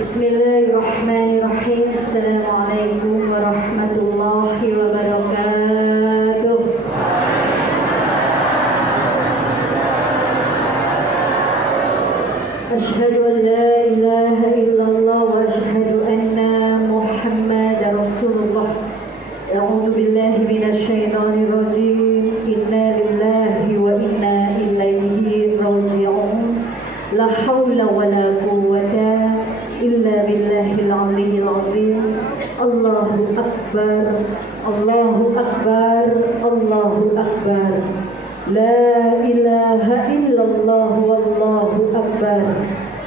Bismillahirrahmanirrahim. Assalamualaikum warahmatullahi wabarakatuh. Asyhadu an la ilaha illallah wa asyhadu anna Muhammadar Rasulullah. A'udzu billahi minasy syaithanir rajim. Inna lillahi wa inna ilaihi raji'un. La haula wa la quwwata illa billahil aliyyil azim. Allahu akbar, Allahu akbar, Allahu akbar. La ilaha illallah wallahu akbar.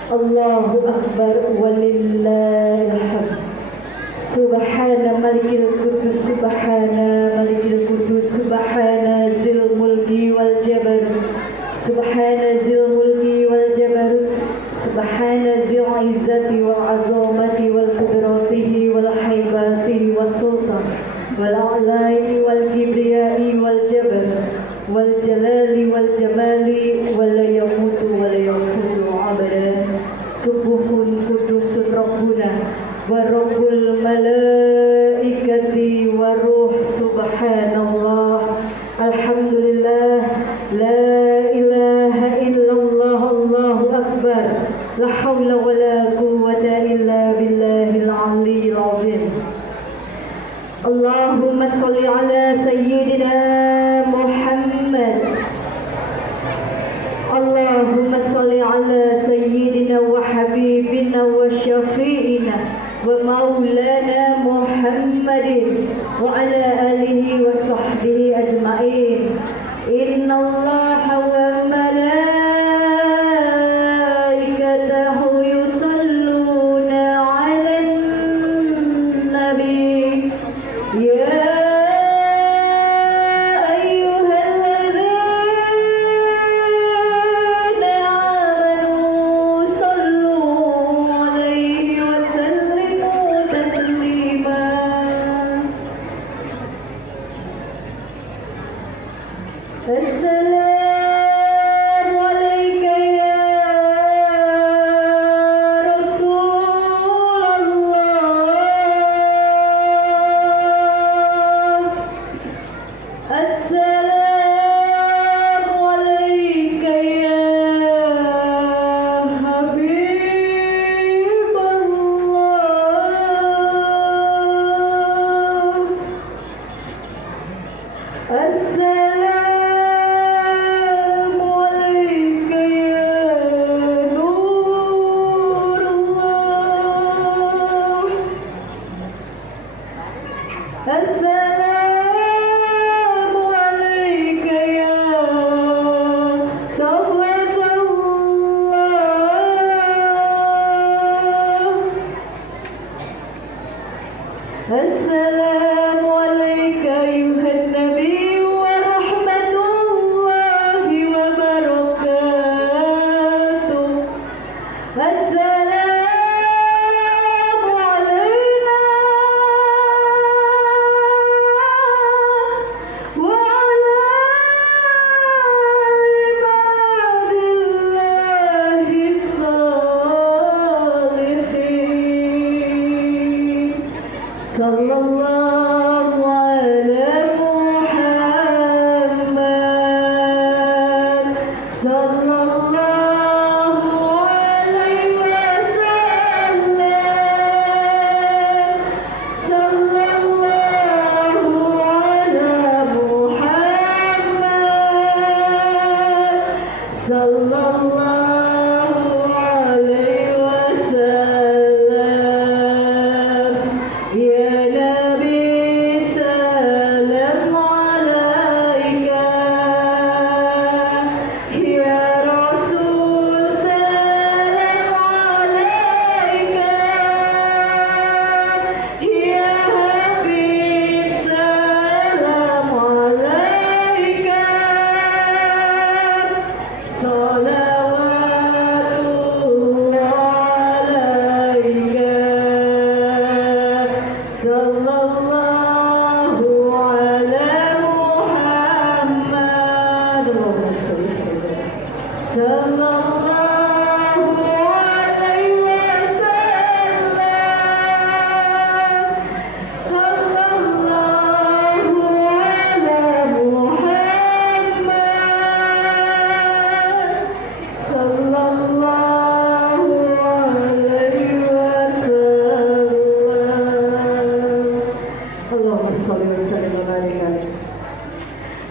Allahu akbar walillahil hamd. Subhana malikil qudus, subhana malikil qudus, subhana zil mulki wal jabar, subhana zil mulki wal jabar, subhana zil izzati wal azamati wal qudratihi wal haibati was sultan wal a'lai wal kibriyai wal jabar wal jalali wal jamali wal la yamutu wal la yafutu abada. Subuhun kudusun rabbuna wa rabbul malaikati wa ruh. Subhanallah, alhamdulillah, la ilaha illallah, Allahu akbar. La hawla wa la quwwata illa billahil aliyyil azim. Allahumma salli ala sayyidina Muhammad. Allahumma salli ala sayyidina wa habibina wa syafi'ina wa maulana Muhammadin wa ala alihi wa sahbihi ajma'in. Inna Allaha wa malaikatahu yusalluna 'alan nabi. Ya السلام عليك يا صفوة الله السلام عليك أيها النبي ورحمة الله وبركاته السلام علينا وعلى عباد الله الصالحين صلى الله على محمد صلى الله عليه وسلم صلى الله على محمد صلى الله عليه وسلم يا نبي سلام عليك يا رسول سلام عليك يا حبيب سلام عليك صلوات الله عليك صلى الله على محمد اللهم صل وسلم صلى الله عليه وسلم صلى الله على محمد صلى الله عليه وسلم اللهم صل وسلم وبارك عليه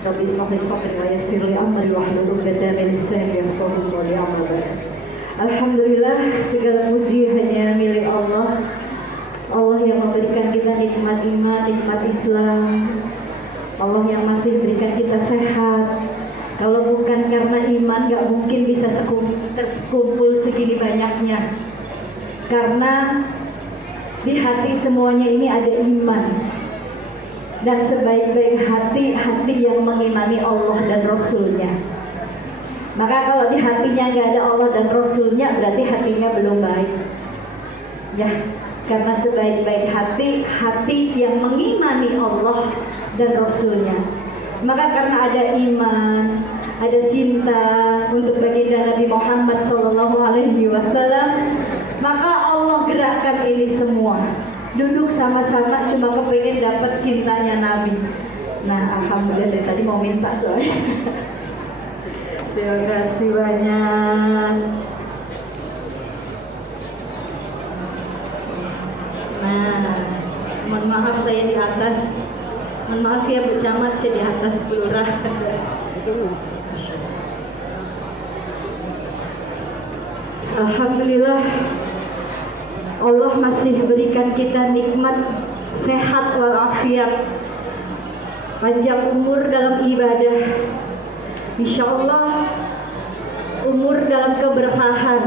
ربي اشرح لي صدري ويسر لي امري واحلل عقدة من lisani yafqahu qawli amma ba'd. Alhamdulillah, segala puji hanya milik Allah. Allah yang memberikan kita nikmat iman, nikmat Islam. Allah yang masih berikan kita sehat. Kalau bukan karena iman, gak mungkin bisa terkumpul segini banyaknya. Karena di hati semuanya ini ada iman. Dan sebaik-baik hati, hati yang mengimani Allah dan Rasulnya. Maka kalau di hatinya gak ada Allah dan Rasulnya, berarti hatinya belum baik. Ya, karena sebaik-baik hati, hati yang mengimani Allah dan Rasulnya. Maka karena ada iman, ada cinta untuk baginda Nabi Muhammad SAW, maka Allah gerakkan ini semua. Duduk sama-sama cuma kepengen dapat cintanya Nabi. Nah, alhamdulillah dari tadi mau minta soalnya. Terima kasih banyak. Nah, mohon maaf saya di atas. Mohon maaf ya Bu Camat, saya di atas Bu Lurah. Alhamdulillah, Allah masih berikan kita nikmat sehat walafiat, panjang umur dalam ibadah, insya Allah umur dalam keberkahan.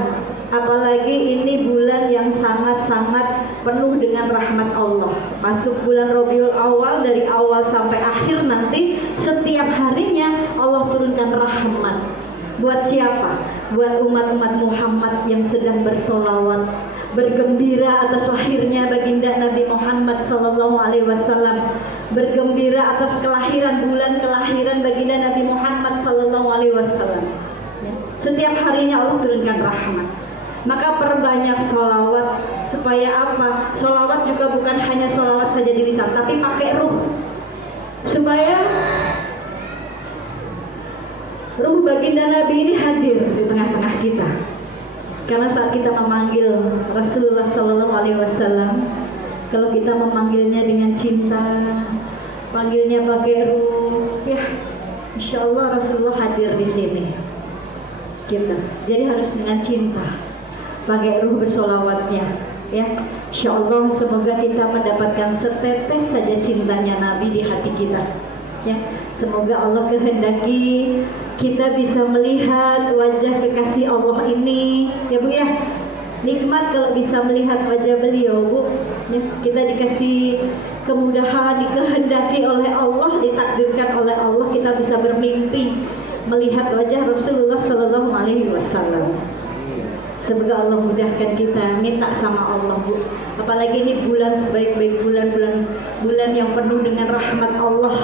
Apalagi ini bulan yang sangat-sangat penuh dengan rahmat Allah. Masuk bulan Rabiul Awal, dari awal sampai akhir nanti setiap harinya Allah turunkan rahmat. Buat siapa? Buat umat-umat Muhammad yang sedang bersolawat, bergembira atas lahirnya baginda Nabi Muhammad SAW, bergembira atas kelahiran, bulan kelahiran baginda Nabi Muhammad SAW. Setiap harinya Allah turunkan rahmat. Maka perbanyak sholawat. Supaya apa? Sholawat juga bukan hanya sholawat saja di lisan, tapi pakai ruh. Supaya ruh baginda Nabi ini hadir di tengah-tengah kita. Karena saat kita memanggil Rasulullah SAW, kalau kita memanggilnya dengan cinta, panggilnya pakai ruh, ya insya Allah Rasulullah hadir di sini. Kita. Jadi harus dengan cinta, pakai ruh bersolawatnya. ya. Insya Allah semoga kita mendapatkan setetes saja cintanya Nabi di hati kita, ya. Semoga Allah kehendaki kita bisa melihat wajah kekasih Allah ini, ya Bu ya. Nikmat kalau bisa melihat wajah beliau, Bu, ya. Kita dikasih kemudahan, dikehendaki oleh Allah, ditakdirkan oleh Allah kita bisa bermimpi melihat wajah Rasulullah Sallallahu Alaihi Wasallam. Semoga Allah mudahkan kita, minta sama Allah, Bu. Apalagi ini bulan sebaik-baik bulan yang penuh dengan rahmat Allah.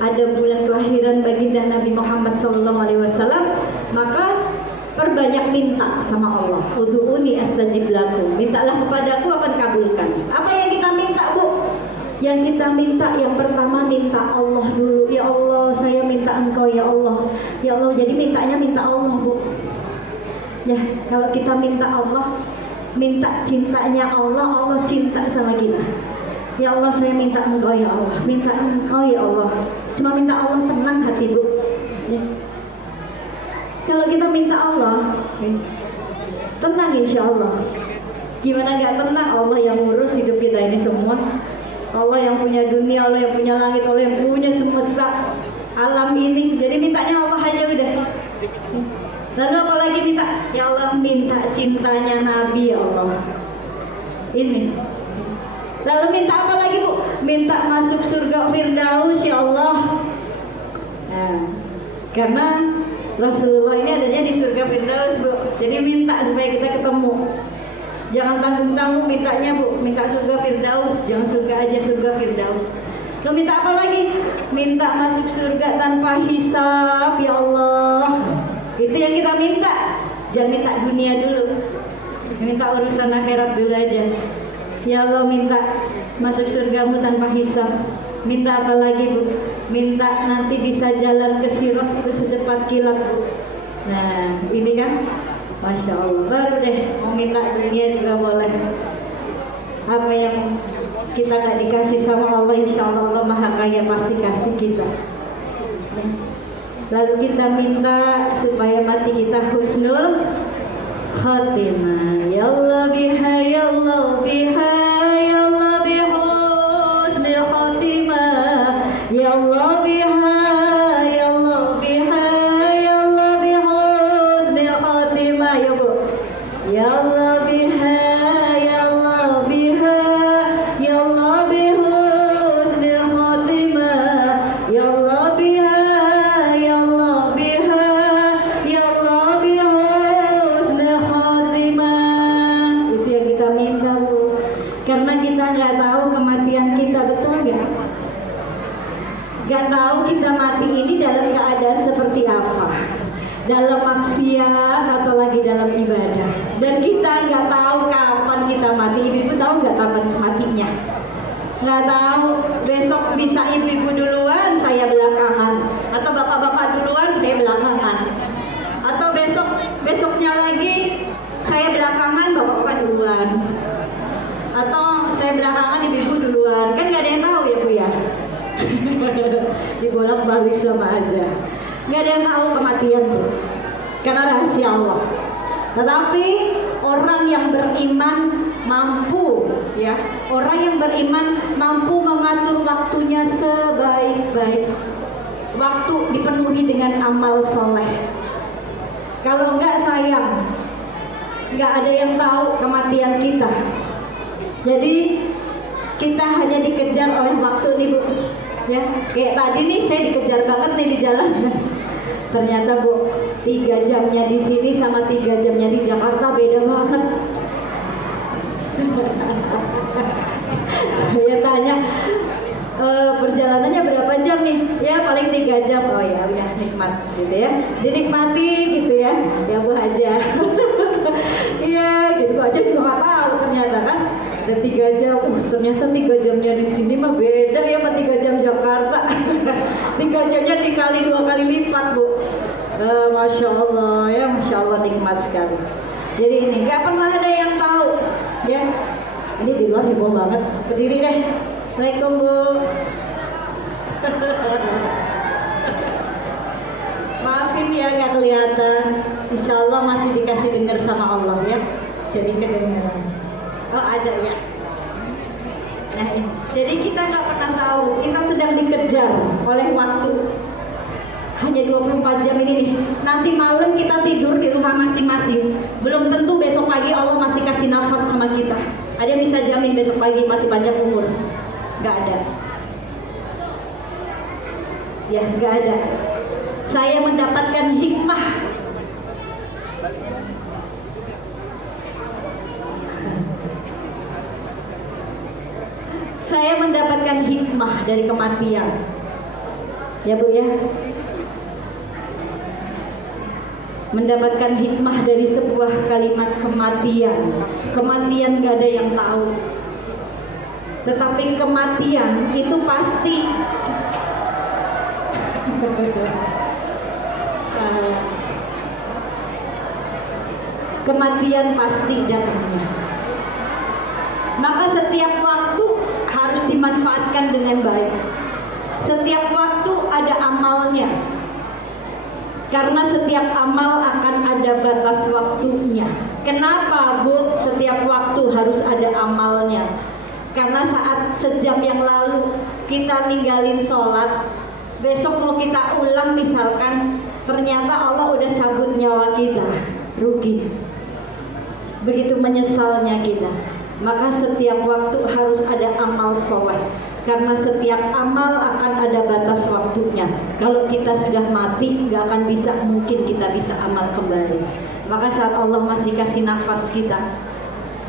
Ada bulan kelahiran baginda Nabi Muhammad Sallallahu Alaihi Wasallam, maka perbanyak minta sama Allah. Udhu'uni astajib lakum. Mintalah kepadaku akan kabulkan. Apa yang kita minta, Bu? Yang kita minta yang pertama minta Allah dulu. Ya Allah, saya minta Engkau ya Allah. Ya Allah, jadi mintanya minta Allah, Bu. Ya, kalau kita minta Allah, minta cintanya Allah, Allah cinta sama kita. Ya Allah, saya minta Engkau ya Allah, minta Engkau ya Allah. Cuma minta Allah, tenang hati, Bu. Ya. Kalau kita minta Allah, tenang insya Allah. Gimana gak tenang? Allah yang ngurus hidup kita ini semua. Allah yang punya dunia, Allah yang punya langit, Allah yang punya semesta alam ini. Jadi mintanya Allah aja udah. Lalu apa lagi minta? Ya Allah, minta cintanya Nabi ya Allah. Ini. Lalu minta apa lagi, Bu? Minta masuk surga Firdaus ya Allah. Nah, karena Rasulullah ini adanya di surga Firdaus, Bu. Jadi minta supaya kita ketemu. Jangan tanggung-tanggung mintanya, Bu. Minta surga Firdaus, jangan surga aja, surga Firdaus. Lalu minta apa lagi? Minta masuk surga tanpa hisab ya Allah. Itu yang kita minta. Jangan minta dunia dulu. Minta urusan akhirat dulu aja. Ya Allah, minta masuk surgamu tanpa hisab. Minta apa lagi, Bu? Minta nanti bisa jalan ke Sirat itu secepat kilat, Bu. Nah, ini kan Masya Allah. Baru deh mau minta dunia juga boleh. Apa yang kita gak dikasih sama Allah, insya Allah Maha Kaya pasti kasih kita. Lalu kita minta supaya mati kita husnul khatimah. Ya Allah biha, ya Allah biha, ya Allah biha husnul khatimah. Ya Allah biha, ya Allah biha, ya Allah biha husnul khatimah. Ya Bu. Ya Allah biha, ya Allah biha, ya Allah biha husnul khatimah. Ya Allah biha, ya Allah biha, ya Allah biha husnul khatimah. Itu yang kita minta, Bu. Karena kita nggak tahu kematian kita, betul nggak? Nggak tahu kita mati ini dalam keadaan seperti apa, dalam maksiat atau lagi dalam ibadah. Dan kita nggak tahu kapan kita mati. Ibu-ibu tahu nggak kapan matinya? Nggak tahu. Besok bisa ibu-ibu duluan, saya belakangan. Atau bapak-bapak duluan, saya belakangan. Atau besoknya lagi saya belakangan, bapak-bapak duluan. Atau saya belakangan, ibu-ibu duluan. Kan nggak ada yang tahu ya, Bu ya. Dibolak-balik sama aja. Nggak ada yang tahu kematian, Bu. Karena rahasia Allah. Tetapi orang yang beriman mampu, ya, orang yang beriman mampu mengatur waktunya sebaik-baik. Waktu dipenuhi dengan amal soleh. Kalau enggak sayang, enggak ada yang tahu kematian kita. Jadi kita hanya dikejar oleh waktu nih, Bu. Ya, kayak tadi nih saya dikejar banget nih di jalan. Ternyata, Bu, 3 jamnya di sini sama 3 jamnya di Jakarta beda banget. Saya tanya, perjalanannya berapa jam nih? Ya paling 3 jam. Oh ya, udah nikmat gitu ya. Dinikmati gitu ya. Ya Bu aja. Iya, gitu aja juga nggak tahu ternyata kan. Ada 3 jam. Ternyata 3 jamnya di sini mah beda ya sama 3 jam Jakarta. 3 jamnya dikali 2 kali lipat, Bu. Masya Allah ya, Masya Allah, nikmat sekali. Jadi ini nggak pernah ada yang tahu ya. Ini di luar heboh banget. Berdiri deh. Assalamualaikum, Bu. Maafin ya nggak kelihatan. Insya Allah masih dikasih dengar sama Allah ya. Jadi kedengaran. Oh ada ya. Nah ini. Jadi kita nggak pernah tahu, kita sedang dikejar oleh waktu. Hanya 24 jam ini nih. Nanti malam kita tidur di rumah masing-masing. Belum tentu besok pagi Allah masih kasih nafas sama kita. Ada yang bisa jamin besok pagi masih panjang umur? Gak ada. Ya gak ada. Saya mendapatkan hikmah. Saya mendapatkan hikmah dari kematian. Ya Bu ya. Mendapatkan hikmah dari sebuah kalimat kematian. Kematian gak ada yang tahu. Tetapi kematian itu pasti. Kematian pasti datangnya. Maka setiap waktu harus dimanfaatkan dengan baik. Setiap waktu ada amalnya. Karena setiap amal akan ada batas waktunya. Kenapa Bu setiap waktu harus ada amalnya? Karena saat sejam yang lalu kita ninggalin sholat, besok mau kita ulang misalkan, ternyata Allah udah cabut nyawa kita, rugi. Begitu menyesalnya kita. Maka setiap waktu harus ada amal soleh. Karena setiap amal akan ada batas waktunya. Kalau kita sudah mati, gak akan bisa, mungkin kita bisa amal kembali. Maka saat Allah masih kasih nafas kita,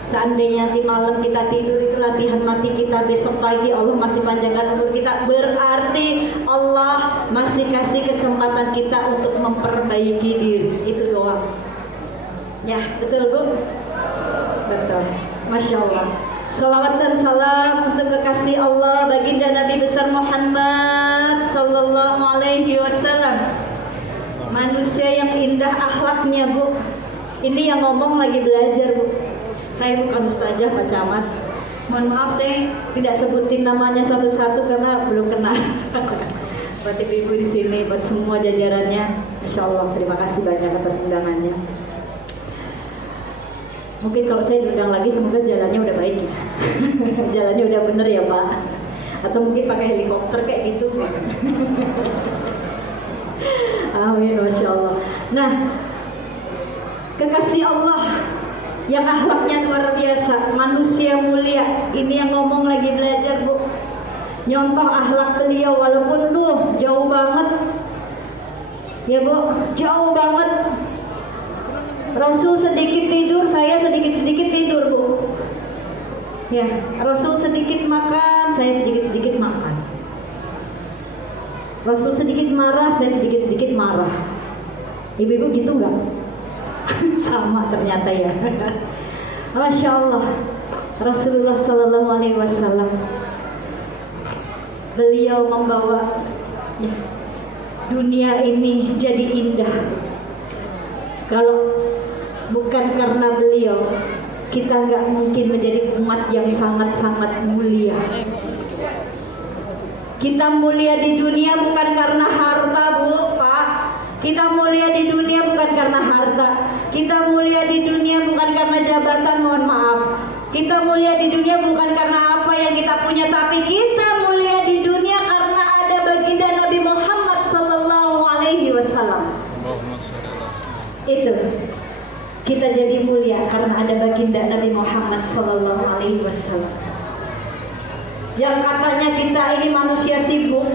seandainya nanti malam kita tidur itu latihan mati kita, besok pagi Allah masih panjangkan umur kita, berarti Allah masih kasih kesempatan kita untuk memperbaiki diri. Itu doang. Ya, betul Bu? Betul. Masya Allah. Salawat dan salam untuk kekasih Allah baginda Nabi besar Muhammad sallallahu alaihi wasallam. Manusia yang indah akhlaknya Bu. Ini yang ngomong lagi belajar Bu. Saya bukan ustazah Pak Camat. Mohon maaf saya tidak sebutin namanya satu-satu karena belum kenal. Buat ibu-ibu di sini, buat semua jajarannya, Insya Allah terima kasih banyak atas undangannya. Mungkin kalau saya diundang lagi semoga jalannya udah baik ya. Jalannya udah bener ya Pak. Atau mungkin pakai helikopter kayak gitu. Amin, Masya Allah. Nah, kekasih Allah yang akhlaknya luar biasa, manusia mulia. Ini yang ngomong lagi belajar Bu. Nyontoh akhlak beliau walaupun jauh banget. Ya Bu, jauh banget. Rasul sedikit tidur, saya sedikit-sedikit tidur Bu. Ya, Rasul sedikit makan, saya sedikit-sedikit makan. Rasul sedikit marah, saya sedikit-sedikit marah. Ibu-ibu gitu nggak? Sama ternyata ya. Masya Allah. Rasulullah Sallallahu Alaihi Wasallam, beliau membawa ya, dunia ini jadi indah. Kalau bukan karena beliau, kita nggak mungkin menjadi umat yang sangat-sangat mulia. Kita mulia di dunia bukan karena harta Bu, Pak. Kita mulia di dunia bukan karena harta. Kita mulia di dunia bukan karena jabatan, mohon maaf. Kita mulia di dunia bukan karena apa yang kita punya, tapi kita mulia di dunia karena ada baginda Nabi Muhammad Sallallahu Alaihi Wasallam. Itu. Kita jadi mulia karena ada baginda Nabi Muhammad Sallallahu Alaihi Wasallam. Yang katanya kita ini manusia sibuk,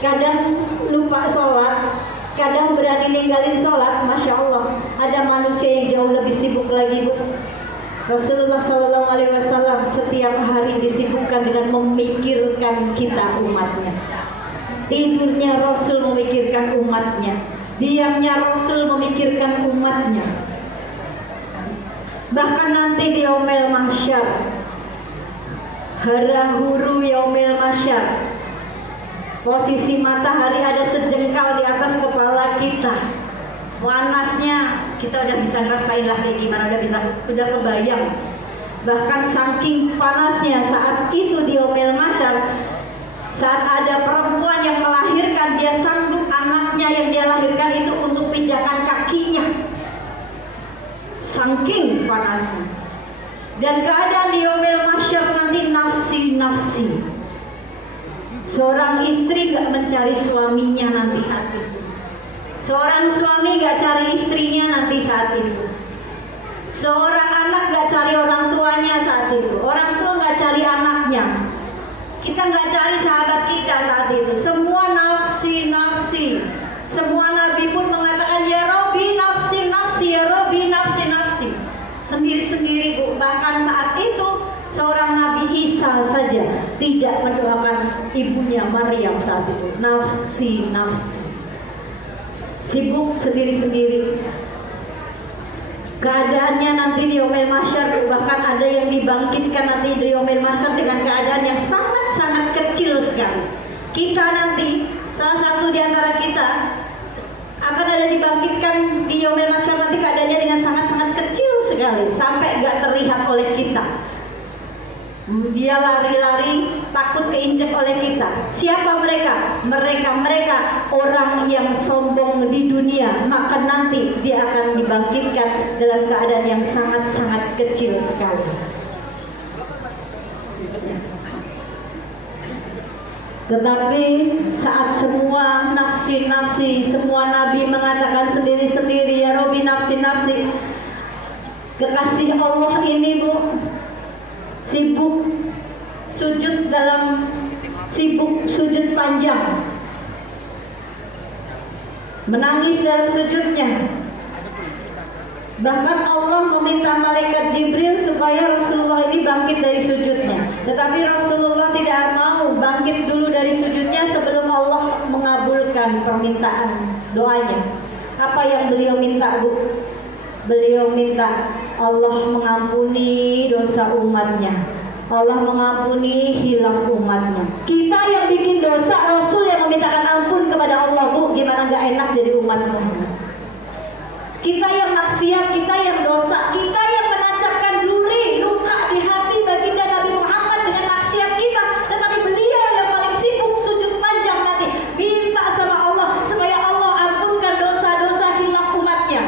kadang lupa sholat, kadang berani ninggalin sholat. Masya Allah, ada manusia yang jauh lebih sibuk lagi Bu. Rasulullah Sallallahu Alaihi Wasallam setiap hari disibukkan dengan memikirkan kita umatnya. Tidurnya Rasul memikirkan umatnya. Diamnya Rasul memikirkan umatnya. Bahkan nanti di yaumil mahsyar, harahuru yaumil mahsyar, posisi matahari ada sejengkal di atas kepala kita. Panasnya kita udah bisa ngerasain lah kayak gimana, udah kebayang. Bahkan saking panasnya saat itu di yaumil mahsyar, saat ada perempuan yang melahirkan, dia sanggup anaknya yang dia lahirkan itu untuk pijakan kakinya. Saking panasnya. Dan keadaan di yaumil mahsyar nanti nafsi. Seorang istri gak mencari suaminya nanti saat itu. Seorang suami gak cari istrinya nanti saat itu. Seorang anak gak cari orang tuanya saat itu. Orang tua gak cari anaknya. Kita gak cari sahabat kita saat itu. Semua nafsi. Semua nabi pun mengatakan ya Rabbi nafsi, ya Rabbi nafsi. Sendiri-sendiri Bu. Bahkan saat itu seorang Nabi Isa saja tidak mendoakan ibunya Maryam saat itu. Nafsi. Sibuk sendiri-sendiri. Keadaannya nanti di yaumil mahsyar, bahkan ada yang dibangkitkan nanti di yaumil mahsyar dengan keadaan yang sangat-sangat kecil sekali. Kita nanti, salah satu di antara kita akan ada dibangkitkan di yaumil mahsyar nanti keadaannya dengan sangat-sangat kecil sekali, sampai gak terlihat oleh kita. Dia lari-lari takut keinjek oleh kita. Siapa mereka? Mereka orang yang sombong di dunia. Maka nanti dia akan dibangkitkan dalam keadaan yang sangat-sangat kecil sekali. Tetapi saat semua nafsi, semua nabi mengatakan sendiri-sendiri ya Rabbi nafsi. Kekasih Allah ini Bu sibuk sujud panjang, menangis dalam sujudnya. Bahkan Allah meminta malaikat Jibril supaya Rasulullah ini bangkit dari sujudnya. Tetapi Rasulullah tidak mau bangkit dulu dari sujudnya sebelum Allah mengabulkan permintaan doanya. Apa yang beliau minta Bu? Beliau minta Allah mengampuni dosa umatnya, Allah mengampuni hilaf umatnya. Kita yang bikin dosa, Rasul yang memintakan ampun kepada Allah Bu. Gimana gak enak jadi umat Muhammad? Kita yang maksiat, kita yang dosa, kita yang menancapkan duri, luka di hati baginda Nabi Muhammad dengan maksiat kita. Tetapi beliau yang paling sibuk sujud panjang nanti minta sama Allah supaya Allah ampunkan dosa-dosa hilaf umatnya.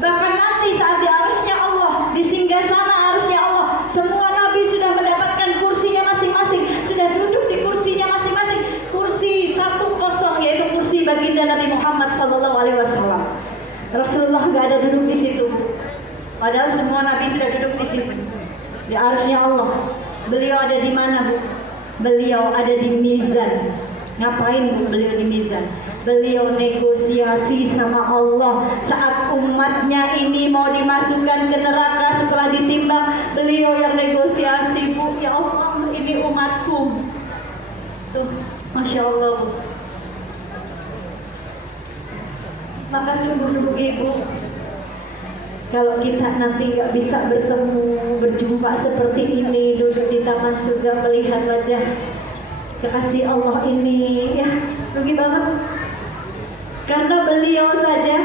Bahkan nanti saat di arusnya Allah, di singgasana arusnya Allah, semua nabi sudah mendapatkan kursinya masing-masing, sudah duduk di kursinya masing-masing. Kursi 1 kosong, yaitu kursi baginda Nabi Muhammad SAW. Rasulullah gak ada duduk di situ. Padahal semua nabi sudah duduk di situ. Di arusnya Allah. Beliau ada di mana Bu? Beliau ada di mizan. Ngapain Bu beliau di mizan? Beliau negosiasi sama Allah saat umatnya ini mau dimasukkan ke neraka setelah ditimbang. Beliau yang negosiasi Bu. Ya Allah, ini umatku. Tuh, Masya Allah Bu. Maka sungguh Ibu, kalau kita nanti gak bisa berjumpa seperti ini, duduk di taman surga melihat wajah kekasih Allah ini, ya rugi banget. Karena beliau saja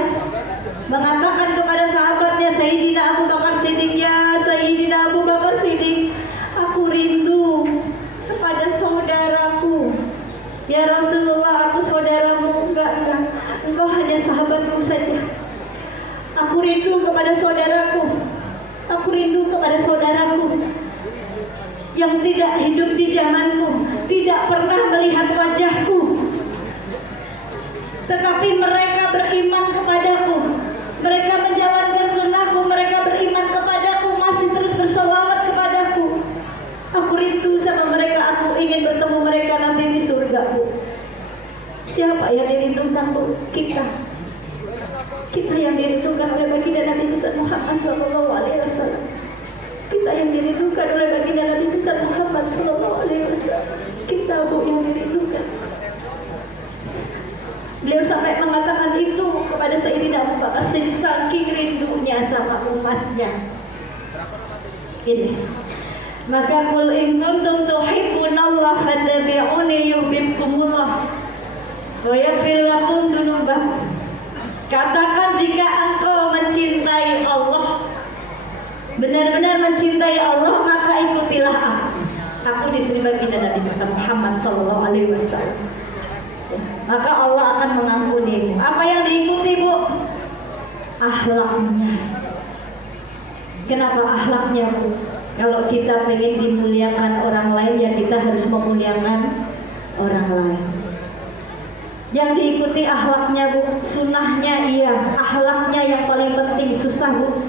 mengatakan kepada sahabatnya, Sayyidina Abu Bakar Siddiq, ya Sayyidina Abu Bakar Siddiq, aku rindu kepada saudaraku. Ya Rasulullah, aku saudaramu. Enggak, engkau hanya sahabatku saja. Aku rindu kepada saudaraku. Aku rindu kepada saudaraku yang tidak hidup di zamanku, tidak pernah melihat wajahku, tetapi mereka beriman kepadaku, mereka menjalankan sunnahku, mereka beriman kepadaku, masih terus bersolawat kepadaku. Aku rindu sama mereka, aku ingin bertemu mereka nanti di surga Bu. Siapa yang dirindukan Bu? Kita yang dirindukan oleh baginda Nabi besar Muhammad SAW. Kita yang dirindukan oleh baginda Nabi besar Muhammad SAW. Kita Bu yang dirindukan. Beliau sampai mengatakan itu kepada Sayyidina Abu Bakar Siddiq, saking rindunya sama umatnya. Ini. Maka qul in kuntum tuhibbunallah fattabi'uni yuhibbukumullah wa yaghfir lakum dzunubakum. Katakan jika engkau mencintai Allah, benar-benar mencintai Allah, maka ikutilah aku. Aku di sini baginda Nabi Muhammad SAW. Maka Allah akan mengampunimu. Apa yang diikuti Bu? Akhlaknya. Kenapa akhlaknya, Bu? Kalau kita pengen dimuliakan orang lain, ya kita harus memuliakan orang lain. Yang diikuti akhlaknya, Bu. Sunnahnya iya, akhlaknya yang paling penting. Susah, Bu.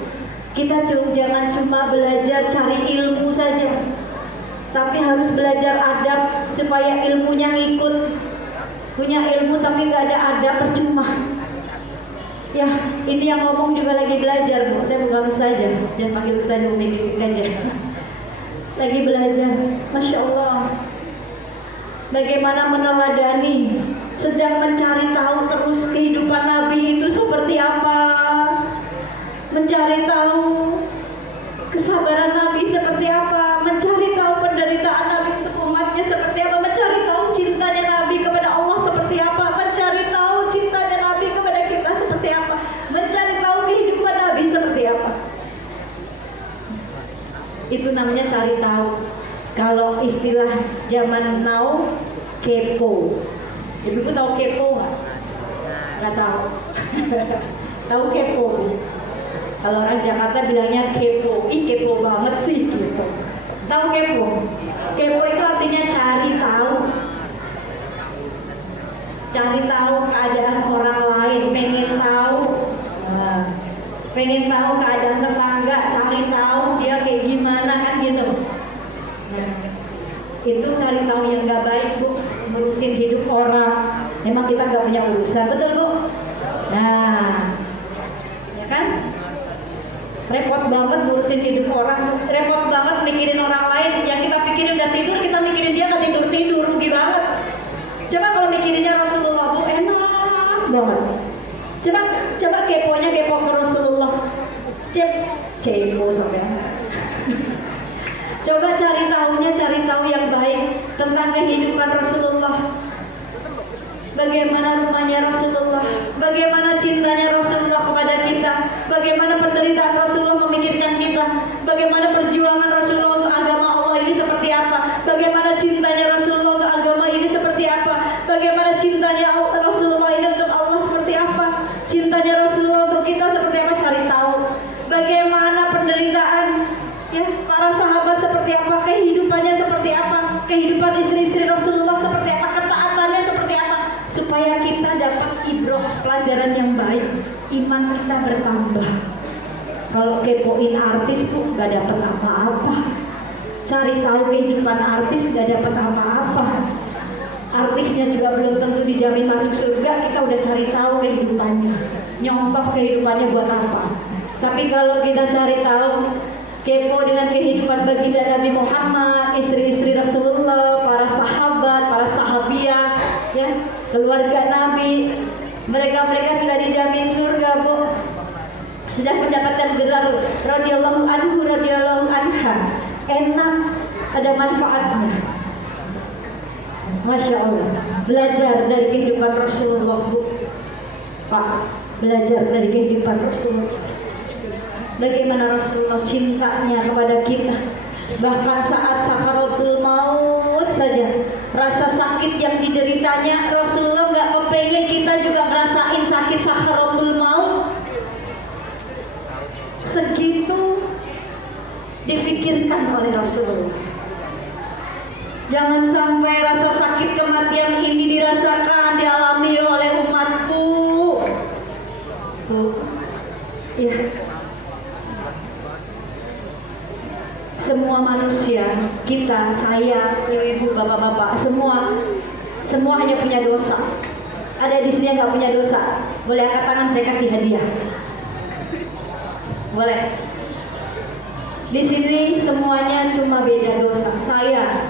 Kita jangan cuma belajar cari ilmu saja, tapi harus belajar adab supaya ilmunya ngikut. Punya ilmu tapi nggak ada adab, percuma. Ya, ini yang ngomong juga lagi belajar, Bu. Saya bukan saja, jangan panggil saya belajar. Lagi belajar, Masya Allah. Bagaimana meneladani, sedang mencari tahu terus kehidupan Nabi itu seperti apa. Mencari tahu kesabaran Nabi seperti apa. Mencari tahu penderitaan Nabi untuk umatnya seperti apa. Mencari tahu cintanya Nabi kepada Allah seperti apa. Mencari tahu cintanya Nabi kepada kita seperti apa. Mencari tahu kehidupan Nabi seperti apa. Itu namanya cari tahu. Kalau istilah zaman now, kepo. Ibu tahu kepo nggak? Nggak tahu. Tahu kepo? Kalau orang Jakarta bilangnya kepo. Ih, kepo banget sih gitu. Tahu kepo? Kepo itu artinya cari tahu. Cari tahu keadaan orang lain, pengen tahu. Pengen tahu keadaan tetangga, cari tahu dia kayak gimana, kan gitu. Itu cari tahu yang gak baik, Bu. Ngurusin hidup orang. Memang kita gak punya urusan, betul, Bu? Nah, ya kan? Repot banget ngurusin hidup orang. Repot banget mikirin orang lain. Yang kita pikirin udah tidur, kita mikirin dia gak tidur-tidur. Rugi banget. Coba kalau mikirinnya Rasulullah, Bu, enak banget. Coba keponya kepo ke Rasulullah. Cepo sampai. Coba cari tahu yang baik tentang kehidupan Rasulullah. Bagaimana rumahnya Rasulullah, bagaimana cintanya Rasulullah kepada kita, bagaimana penderitaan Rasulullah memikirkan kita, bagaimana perjuangan Rasulullah untuk agama Allah ini seperti apa, bagaimana cintanya Rasulullah untuk agama ini seperti apa, bagaimana cintanya Rasulullah ini untuk Allah seperti apa, cintanya Rasulullah untuk kita seperti apa, cari tahu. Bagaimana penderitaan ya para sahabat seperti apa, kehidupannya seperti apa, kehidupan istri-istri Rasulullah seperti apa, ketaatannya seperti apa, supaya kita dapat ibroh, pelajaran yang baik, iman kita bertambah. Kalau kepoin artis tuh gak dapat apa-apa. Cari tahu kehidupan artis gak dapat apa-apa. Artisnya juga belum tentu dijamin masuk surga, kita udah cari tahu kehidupannya, nyontoh kehidupannya buat apa. Tapi kalau kita cari tahu, kepo dengan kehidupan baginda Nabi Muhammad, istri-istri Rasulullah, para sahabat, para sahabiah, ya, keluarga Nabi, mereka sudah dijamin surga, Bu. Sudah mendapatkan gelar radhiyallahu anhu, radhiyallahu anha. Enak, ada manfaatnya. Masya Allah. Belajar dari kehidupan Rasulullah, Bu. Pak, belajar dari kehidupan Rasulullah. Bagaimana Rasulullah cintanya kepada kita. Bahkan saat sakaratul maut saja, rasa sakit yang dideritanya Rasulullah gak kepengen kita juga ngerasain sakit sakaratul maut. Segitu dipikirkan oleh Rasulullah. Jangan sampai rasa sakit kematian ini dirasakan, dialami oleh umatku. Ya. Semua manusia, kita, saya, ibu, bapak-bapak, semua hanya punya dosa. Ada di sini nggak punya dosa? Boleh angkat tangan, saya kasih hadiah. Boleh. Di sini semuanya cuma beda dosa. Saya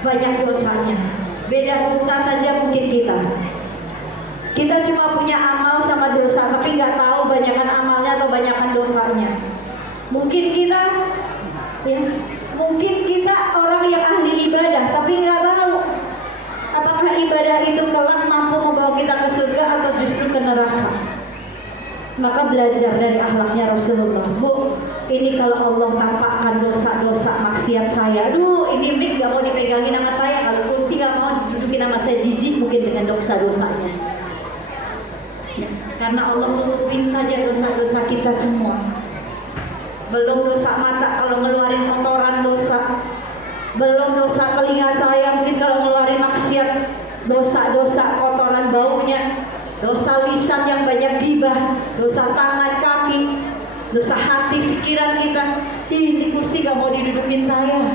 banyak dosanya. Beda dosa saja mungkin kita. Kita cuma punya amal sama dosa, tapi nggak tahu banyakan amalnya atau banyakan dosanya. Mungkin kita orang yang ahli ibadah, tapi nggak tahu apakah ibadah itu kelak mampu membawa kita ke surga atau justru ke neraka. Maka belajar dari akhlaknya Rasulullah. Bu, ini kalau Allah tampakkan dosa-dosa maksiat saya, aduh ini mic nggak mau dipegangin sama saya, kalau kursi nggak mau dudukin sama saya, jijik mungkin dengan dosa-dosanya. Karena Allah tutupin saja dosa-dosa kita semua. Belum dosa mata kalau ngeluarin kotoran dosa. Belum dosa telinga saya mungkin kalau ngeluarin maksiat, dosa-dosa kotoran baunya. Dosa lisan yang banyak gibah, dosa tangan kaki, dosa hati pikiran kita. Ini kursi gak mau didudukin saya.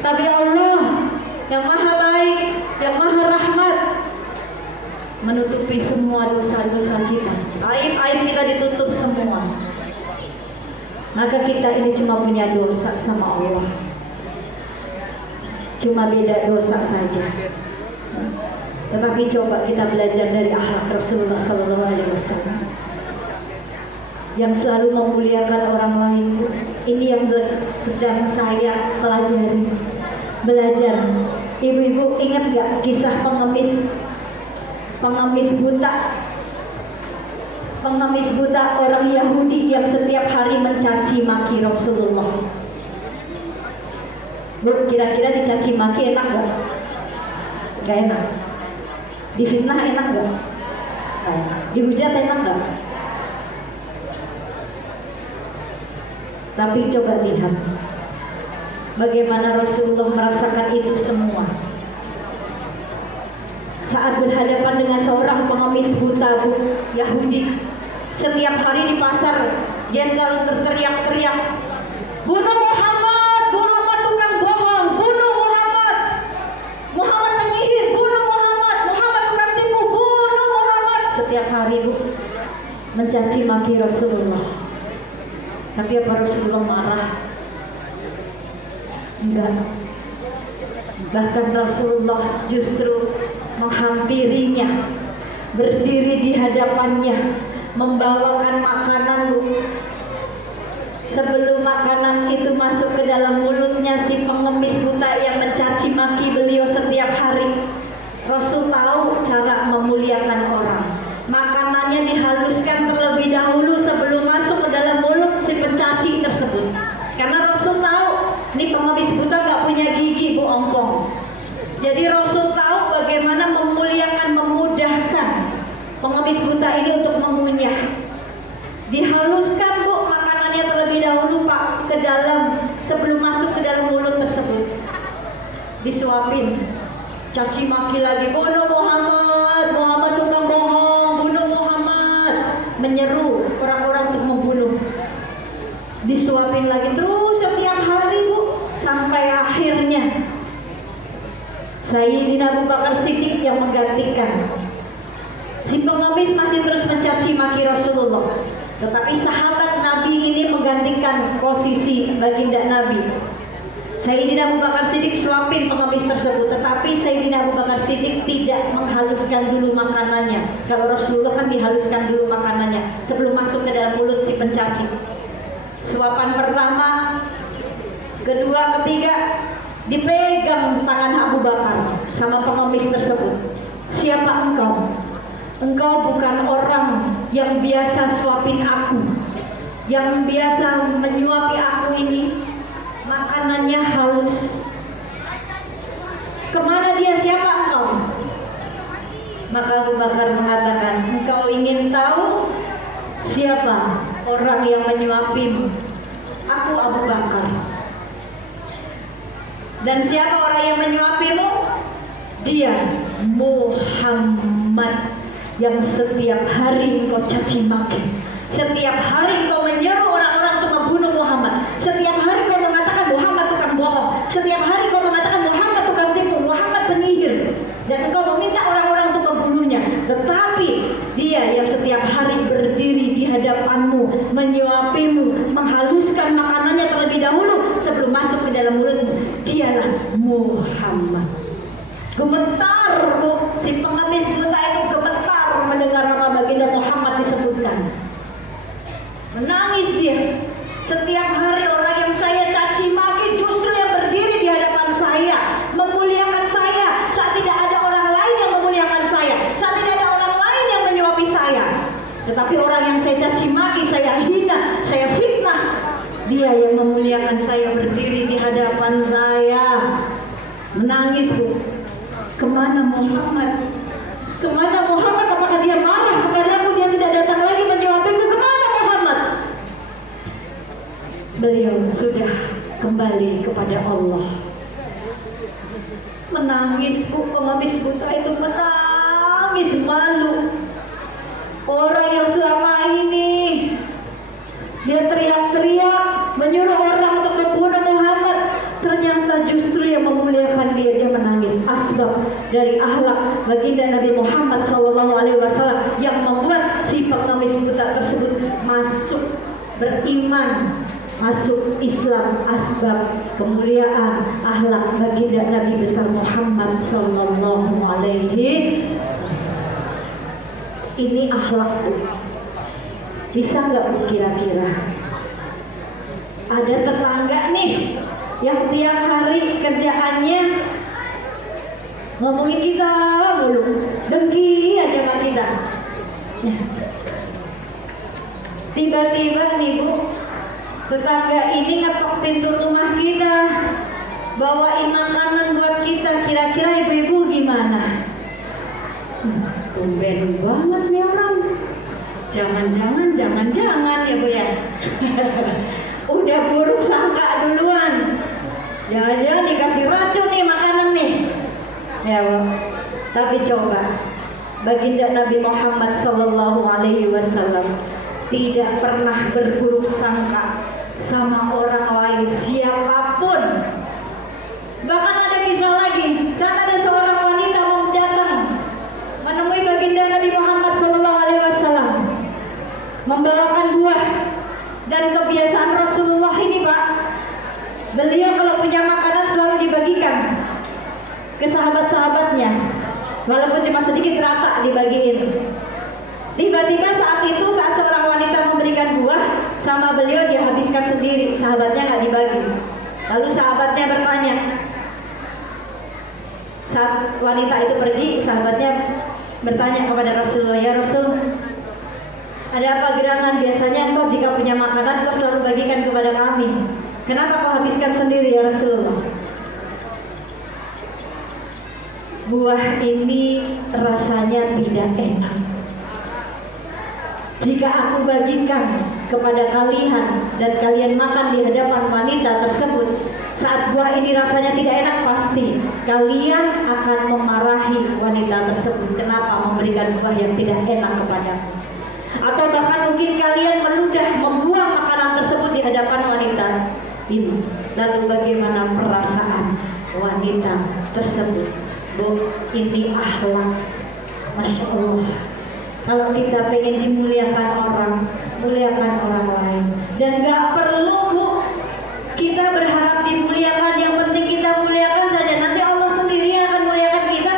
Tapi Allah yang maha baik, yang maha rahmat, menutupi semua dosa-dosa kita. Aib-aib kita ditutup semua. Maka kita ini cuma punya dosa sama Allah, cuma beda dosa saja. Tetapi coba kita belajar dari akhlak Rasulullah SAW yang selalu memuliakan orang lain. Ini yang sedang saya pelajari, belajar. Ibu-ibu ingat gak kisah pengemis buta orang Yahudi yang setiap hari mencaci maki Rasulullah? Bu, kira-kira dicaci maki enak gak? Gak enak. Difitnah enak gak? Dihujat enak gak? Tapi coba lihat bagaimana Rasulullah merasakan itu semua saat berhadapan dengan seorang pengemis buta Yahudi. Setiap hari di pasar dia selalu berteriak-teriak, bunuh Muhammad, Muhammad tukang bohong, bunuh Muhammad, Muhammad penyihir, bunuh Muhammad, Muhammad tukang tipu, bunuh Muhammad. Setiap hari Bu mencaci maki Rasulullah. Tapi apa Rasulullah marah? Enggak. Bahkan Rasulullah justru menghampirinya, berdiri di hadapannya, membawakan makanan. Sebelum makanan itu masuk ke dalam mulutnya si pengemis buta yang mencaci maki beliau setiap hari, Rasul tahu cara memuliakan orang. Makanannya dihaluskan terlebih dahulu sebelum masuk ke dalam mulut si pencaci tersebut. Karena Rasul tahu ini pengemis buta gak punya gigi Bu ompong. Jadi Rasul tahu bagaimana memuliakan, memudahkan pengemis buta ini untuk mengunyah. Dihaluskan Bu makanannya terlebih dahulu Pak ke dalam sebelum masuk ke dalam mulut tersebut. Disuapin, caci maki lagi, bunuh Muhammad, Muhammad tukang bohong, bunuh Muhammad, menyeru orang-orang untuk membunuh. Disuapin lagi terus setiap hari Bu, sampai akhirnya Sayyidina Abu Bakar Siddiq yang menggantikan. Si pengemis masih terus mencaci maki Rasulullah, tetapi sahabat Nabi ini menggantikan posisi baginda Nabi. Sayyidina Abu Bakar Siddiq suapin pengemis tersebut, tetapi Sayyidina Abu Bakar Siddiq tidak menghaluskan dulu makanannya. Kalau Rasulullah kan dihaluskan dulu makanannya sebelum masuk ke dalam mulut si pencaci. Suapan pertama, kedua, ketiga dipegang tangan Abu Bakar sama pengemis tersebut. Siapa engkau? Engkau bukan orang yang biasa suapin aku, yang biasa menyuapi aku ini. Makanannya halus. Kemana dia? Siapa engkau? Maka Abu Bakar mengatakan, engkau ingin tahu siapa orang yang menyuapimu? Aku Abu Bakar. Dan siapa orang yang menyuapimu? Dia Muhammad yang setiap hari engkau caci maki, setiap hari engkau menyeru orang-orang untuk membunuh Muhammad, setiap hari engkau mengatakan Muhammad tukang bohong, setiap hari engkau mengatakan Muhammad tukang tipu, Muhammad penyihir, dan engkau meminta orang-orang untuk membunuhnya. Tetapi dia yang setiap hari berdiri di hadapanmu, menyuapimu, menghaluskan makanannya terlebih dahulu sebelum masuk ke dalam mulutmu, dialah Muhammad. Gemetar Bu, si pengemis buta itu gemetar mendengar nama baginda Muhammad disebutkan. Menangis dia. Setiap hari orang yang saya caci maki justru yang berdiri di hadapan saya, memuliakan saya saat tidak ada orang lain yang memuliakan saya, saat tidak ada orang lain yang menyuapi saya. Tetapi orang yang saya caci maki, saya hina, saya fitnah, dia yang memuliakan saya, berdiri di hadapan saya. Menangis Bu. Kemana Muhammad? Kemana Muhammad? Apakah dia marah kepadaku? Dia tidak datang lagi menyuapiku? Kemana Muhammad? beliau sudah kembali kepada Allah. Menangis, Bu, pengemis buta itu menangis malu. Orang yang selama ini dia teriak-teriak menyuruh orang untuk membunuh Muhammad, ternyata justru yang memuliakan dia menangis. Asbab dari akhlak baginda Nabi Muhammad SAW yang membuat si pengemis buta tersebut masuk beriman, masuk Islam. Asbab kemuliaan akhlak baginda Nabi besar Muhammad SAW. Ini akhlakku. Bisa nggak Bu kira-kira? Ada tetangga nih yang tiap hari kerjaannya ngomongin kita mulu, dengki aja sama kita. Tiba-tiba nih Bu, tetangga ini ngetok pintu rumah kita, bawain makanan buat kita. Kira-kira ibu-ibu gimana? Tumben banget nih orang. Jangan-jangan ya Bu ya. Udah buruk sangka duluan. Jangan-jangan dikasih racun nih makanan nih. Ya Bu. Tapi coba baginda Nabi Muhammad SAW tidak pernah berburuk sangka sama orang lain siapapun. Bahkan ada kisah lagi, saat ada seorang wanita mau datang menemui baginda Nabi Muhammad SAW, membawakan buah. Dan kebiasaan Rasulullah ini Pak, beliau kalau punya makanan selalu dibagikan ke sahabat-sahabatnya, walaupun cuma sedikit rata dibagiin. Tiba-tiba saat itu, saat seorang wanita memberikan buah sama beliau, dia habiskan sendiri, sahabatnya nggak dibagi. Lalu sahabatnya bertanya, saat wanita itu pergi, sahabatnya bertanya kepada Rasulullah, ya Rasul, ada apa gerangan? Biasanya engkau jika punya makanan kau selalu bagikan kepada kami. Kenapa kau habiskan sendiri ya Rasulullah? Buah ini rasanya tidak enak. Jika aku bagikan kepada kalian dan kalian makan di hadapan wanita tersebut, saat buah ini rasanya tidak enak, pasti kalian akan memarahi wanita tersebut. Kenapa memberikan buah yang tidak enak kepadamu? Atau bahkan mungkin kalian meludah, membuang makanan tersebut di hadapan wanita ini. Lalu bagaimana perasaan wanita tersebut? Bu, ini akhlak. Masya Allah. Kalau kita pengen dimuliakan orang, muliakan orang lain. Dan gak perlu Bu kita berharap dimuliakan. Yang penting kita muliakan saja. Nanti Allah sendiri yang akan muliakan kita.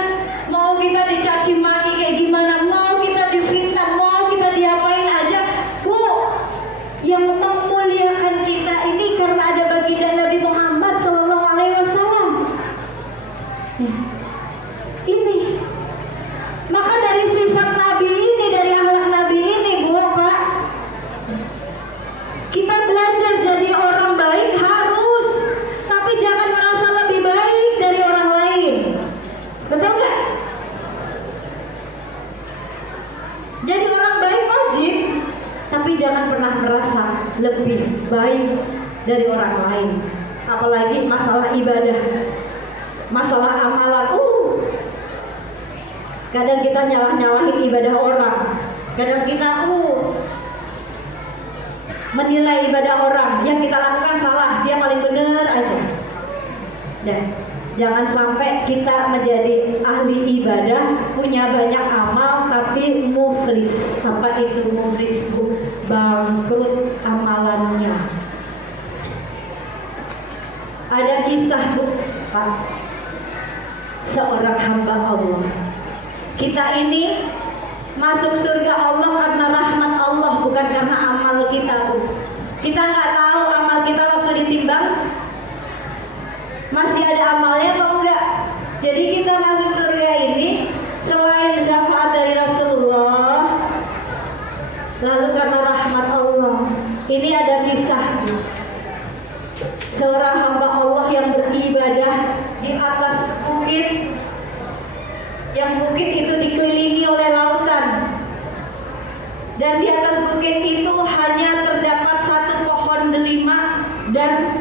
Mau kita dicaci maki kayak gimana, mau kita difitnah, mau kita diapain aja, Bu, yang memuliakan kita ini karena ada baginda Nabi Muhammad SAW. Ini maka dari sifat Nabi ini, dari akhlak Nabi ini Bu, Pak, kita belajar jadi orang baik harus, tapi jangan merasa lebih baik dari orang lain. Betul nggak? Jadi orang baik wajib, tapi jangan pernah merasa lebih baik dari orang lain. Apalagi masalah ibadah, masalah amalan. Kadang kita nyalah-nyalahin ibadah orang. Kadang kita menilai ibadah orang. Yang kita lakukan salah, dia paling benar aja. Dan jangan sampai kita menjadi ahli ibadah, punya banyak amal, tapi muflis. Apa itu muflis? Bangkrut amalannya. Ada kisah Bu, Pak, seorang hamba Allah. Kita ini masuk surga Allah karena rahmat Allah, bukan karena amal kita Bu. Kita nggak tahu amal kita waktu ditimbang masih ada amalnya atau enggak. Jadi kita masuk surga ini selain syafaat dari Rasulullah, lalu karena rahmat Allah. Ini ada kisah seorang hamba Allah yang beribadah di atas bukit, yang bukit itu dikelilingi oleh lautan, dan di atas bukit itu hanya terdapat satu pohon delima dan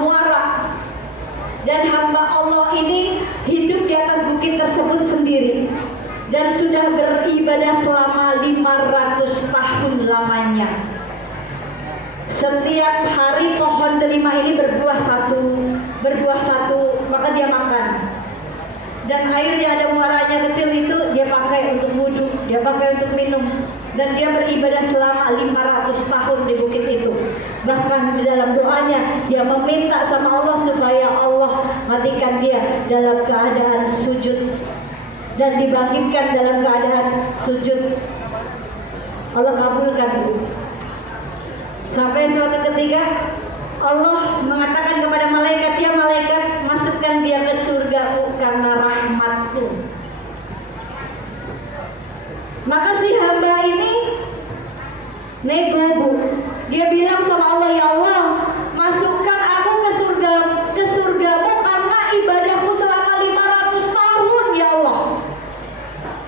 muara. Dan hamba Allah ini hidup di atas bukit tersebut sendiri dan sudah beribadah selama 500 tahun lamanya. Setiap hari pohon delima ini berbuah satu, maka dia makan. Dan air yang ada muaranya kecil itu dia pakai untuk wudhu, dia pakai untuk minum. Dan dia beribadah selama 500 tahun di bukit itu. Bahkan di dalam doanya dia meminta sama Allah supaya Allah matikan dia dalam keadaan sujud dan dibangkitkan dalam keadaan sujud. Allah kabulkan. Sampai suatu ketika Allah mengatakan kepada malaikat, ya malaikat, masukkan dia ke surgaku karena rahmatku. Maka si hamba ini nego, Bu. Dia bilang sama Allah, ya Allah, masukkan aku ke surgamu karena ibadahku selama 500 tahun, ya Allah.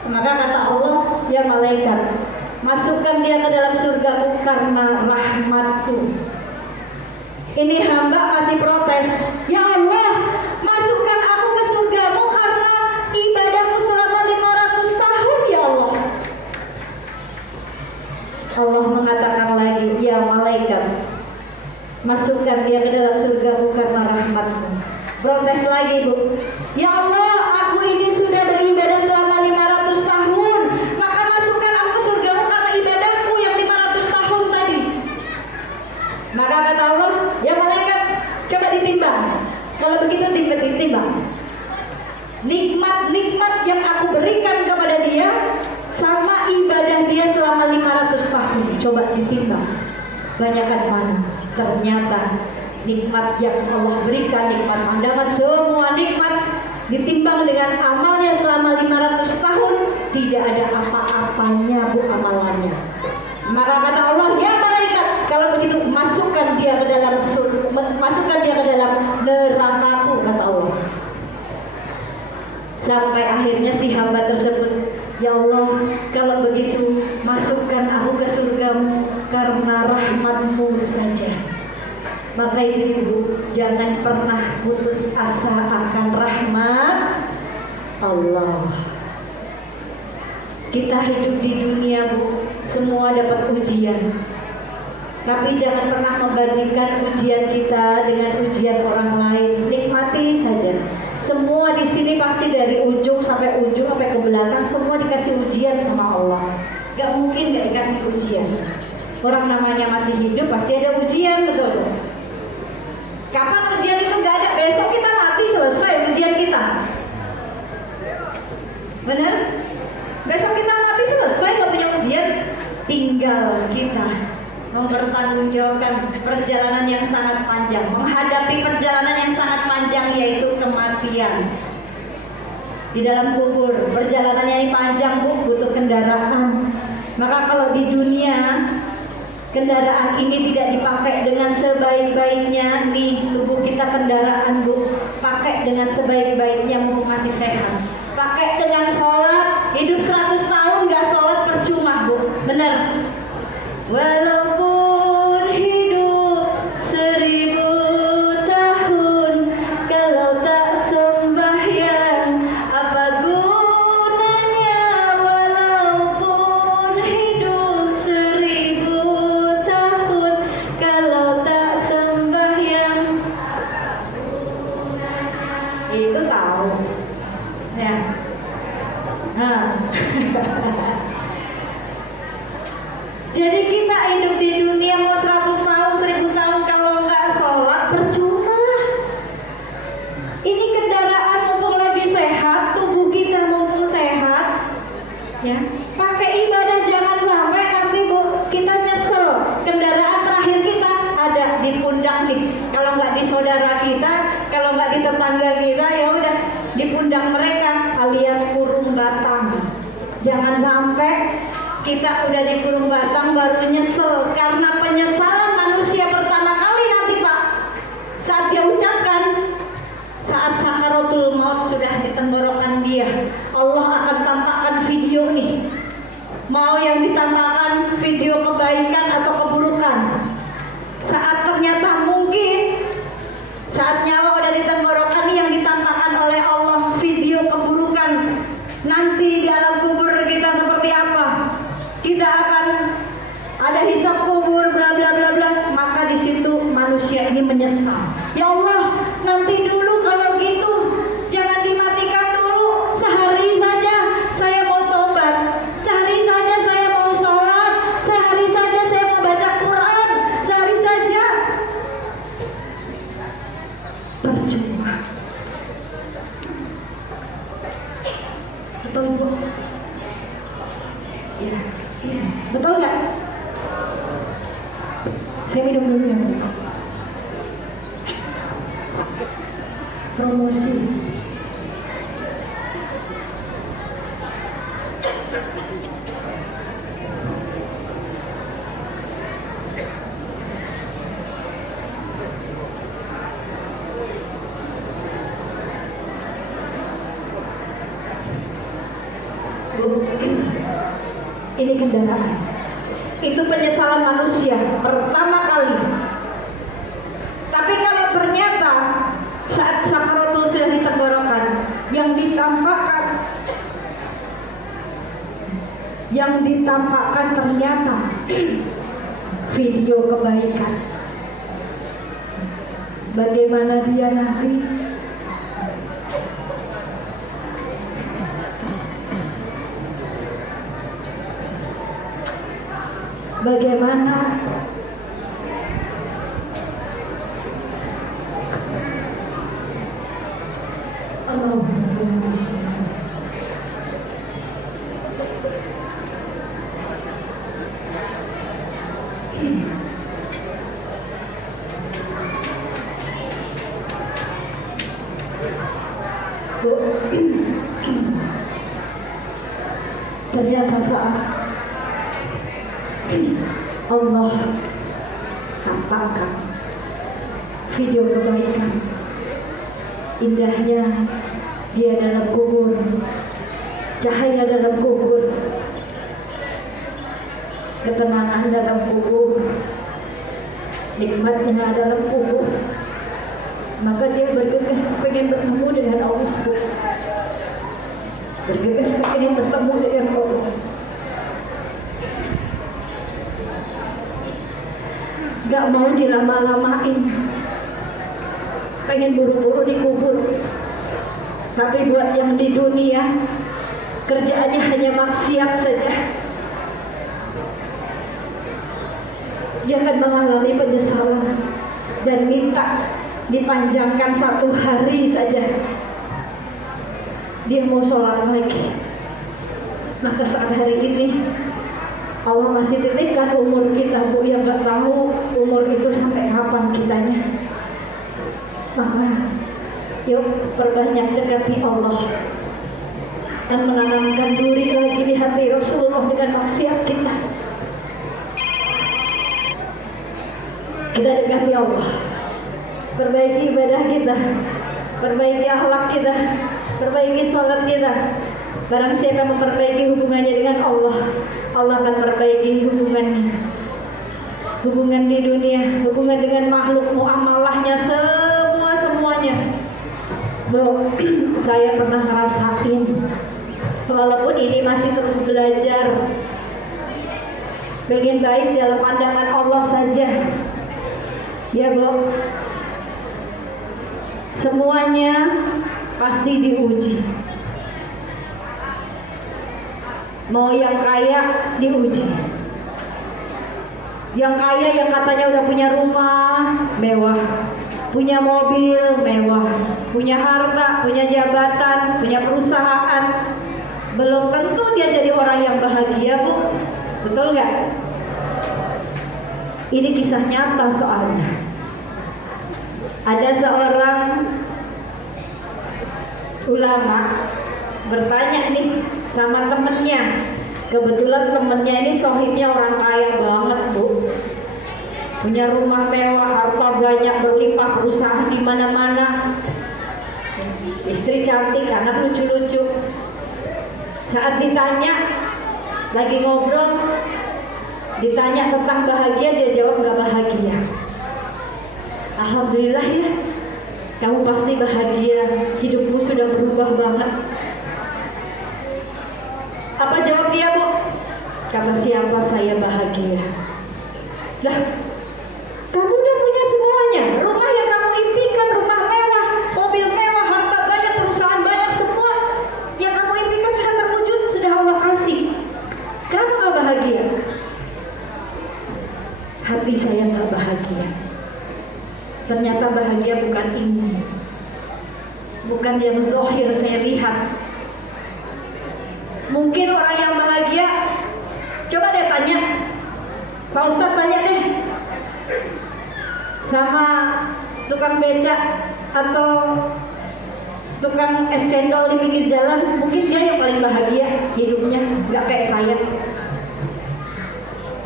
Maka kata Allah, ya malaikat, masukkan dia ke dalam surgamu karena rahmatku. Ini hamba masih protes, ya Allah, masukkan aku ke surgamu karena ibadahku selama 500 tahun, ya Allah. Allah mengatakan lagi, ya malaikat, masukkan dia ke dalam surgamu karena rahmatmu. Protes lagi, Bu. Ya Allah, aku ini sudah beribadah selama 500 tahun, maka masukkan aku ke surgamu karena ibadahku yang 500 tahun tadi. Maka kata Allah, ya malaikat, coba ditimbang. Kalau begitu ditimbang. Nikmat-nikmat yang aku berikan kepada dia sama ibadah dia selama 500 tahun. Coba ditimbang, banyakkan mana? Ternyata nikmat yang Allah berikan, nikmat pandangan, semua nikmat ditimbang dengan amalnya selama 500 tahun, tidak ada apa-apanya, Bu, amalannya. Maka kata Allah, ya malaikat, kalau begitu masukkan dia ke dalam nerakaku, kata Allah. Sampai akhirnya si hamba tersebut, ya Allah, kalau begitu masukkan aku ke surgamu karena rahmatmu saja. Maka itu, Bu, jangan pernah putus asa akan rahmat Allah. Kita hidup di dunia, Bu, semua dapat ujian. Tapi jangan pernah membandingkan ujian kita dengan ujian orang lain. Nikmati saja. Semua di sini pasti dari ujung sampai ke belakang semua dikasih ujian sama Allah. Gak mungkin gak dikasih ujian. Orang namanya masih hidup pasti ada ujian, betul? Kapan ujian itu gak ada? Besok kita mati, selesai ujian kita. Benar? Besok kita mati, selesai, gak punya ujian. Tinggal kita mempertanggungjawabkan perjalanan yang sangat panjang, menghadapi perjalanan yang sangat panjang, yaitu kematian. Di dalam kubur, perjalanannya ini panjang, Bu, butuh kendaraan. Maka kalau di dunia kendaraan ini tidak dipakai dengan sebaik-baiknya, nih tubuh kita kendaraan, Bu, pakai dengan sebaik-baiknya mumpung masih sehat. Pakai dengan sholat, hidup 100 tahun gak sholat percuma, Bu. Benar? Walaupun hidup 1000 tahun, kalau tak sembahyang, apa gunanya? Walaupun hidup 1000 tahun, kalau tak sembahyang, itu tahu ya. Jadi kita hidup di dunia mau 100 tahun, 1000 tahun, kalau nggak sholat percuma. Ini kendaraan mumpung lagi sehat, tubuh kita mumpung sehat, ya. Pakai ibadah, jangan sampai nanti, Bu, kita nyesel. Kendaraan terakhir kita ada di pundak nih. Kalau nggak di saudara kita, kalau nggak di tetangga kita, ya udah di pundak mereka, alias kurung batang. Jangan sampai kita udah di kurung batang baru nyesel, karena penyesalan manusia pertama kali nanti, Pak, saat dia ucapkan saat sakaratul maut sudah di tenggorokan dia, Allah akan tampakkan video nih. Mau yang ditampakkan video kebaikan atau keburukan. Saat ternyata Betul Bu? Ya, ya. Betul nggak? Saya minum dulu ya Bu. Promosi. Ini kendaraan. Itu penyesalan manusia pertama kali. Tapi kalau ternyata saat sakaratul sudah ditenggorokan, yang ditampakkan ternyata video kebaikan. Bagaimana dia nanti? Bagaimana ternyata saat Allah tampakkan video kebaikan, indahnya dia dalam kubur, cahaya dalam kubur, ketenangan dalam kubur, nikmatnya dalam kubur. Maka dia bergegas pengen bertemu dengan Allah, bergegas pengen bertemu dengan Allah. Gak mau dilama-lamain, pengen buru-buru dikubur. Tapi buat yang di dunia kerjaannya hanya maksiat saja, dia akan mengalami penyesalan dan minta dipanjangkan 1 hari saja. Dia mau sholat lagi. Maka saat hari ini Allah masih titipkan umur kita, Bu, yang gak tahu umur itu sampai kapan kitanya. Maka yuk perbanyak dekati Allah dan menanamkan duri lagi di hati Rasulullah dengan maksiat kita. Kita dekati Allah, perbaiki ibadah kita, perbaiki akhlak kita, perbaiki sholat kita. Barang siapa memperbaiki hubungannya dengan Allah, Allah akan perbaiki hubungannya, hubungan di dunia, hubungan dengan makhluk, muamalahnya, semuanya. Bu, saya pernah ngerasain, walaupun ini masih terus belajar, pengen baik dalam pandangan Allah saja. Ya Bu, semuanya pasti diuji. Mau yang kaya diuji. Yang kaya yang katanya udah punya rumah mewah, punya mobil mewah, punya harta, punya jabatan, punya perusahaan, belum tentu dia jadi orang yang bahagia, Bu. Betul nggak? Ini kisah nyata soalnya. Ada seorang ulama bertanya nih sama temennya. Kebetulan temennya ini sohibnya orang kaya banget, Bu. Punya rumah mewah, harta banyak, berlimpah, perusahaan di mana-mana. Istri cantik, anak lucu-lucu. Saat ditanya, lagi ngobrol, ditanya tentang bahagia, dia jawab gak bahagia. Alhamdulillah ya, kamu pasti bahagia, hidupmu sudah berubah banget. Apa jawab dia, Bu? Kata siapa saya bahagia? Lah, kamu udah punya semuanya. Rumah yang kamu impikan, rumah mewah, mobil mewah, harta banyak, perusahaan banyak, semua yang kamu impikan sudah terwujud, sudah Allah kasih. Kenapa gak bahagia? Hati saya gak bahagia. Ternyata bahagia bukan ini, bukan yang zahir saya lihat. Mungkin orang yang bahagia, coba deh tanya, Pak Ustadz tanya deh sama tukang becak atau tukang es cendol di pinggir jalan, mungkin dia yang paling bahagia hidupnya, nggak kayak saya.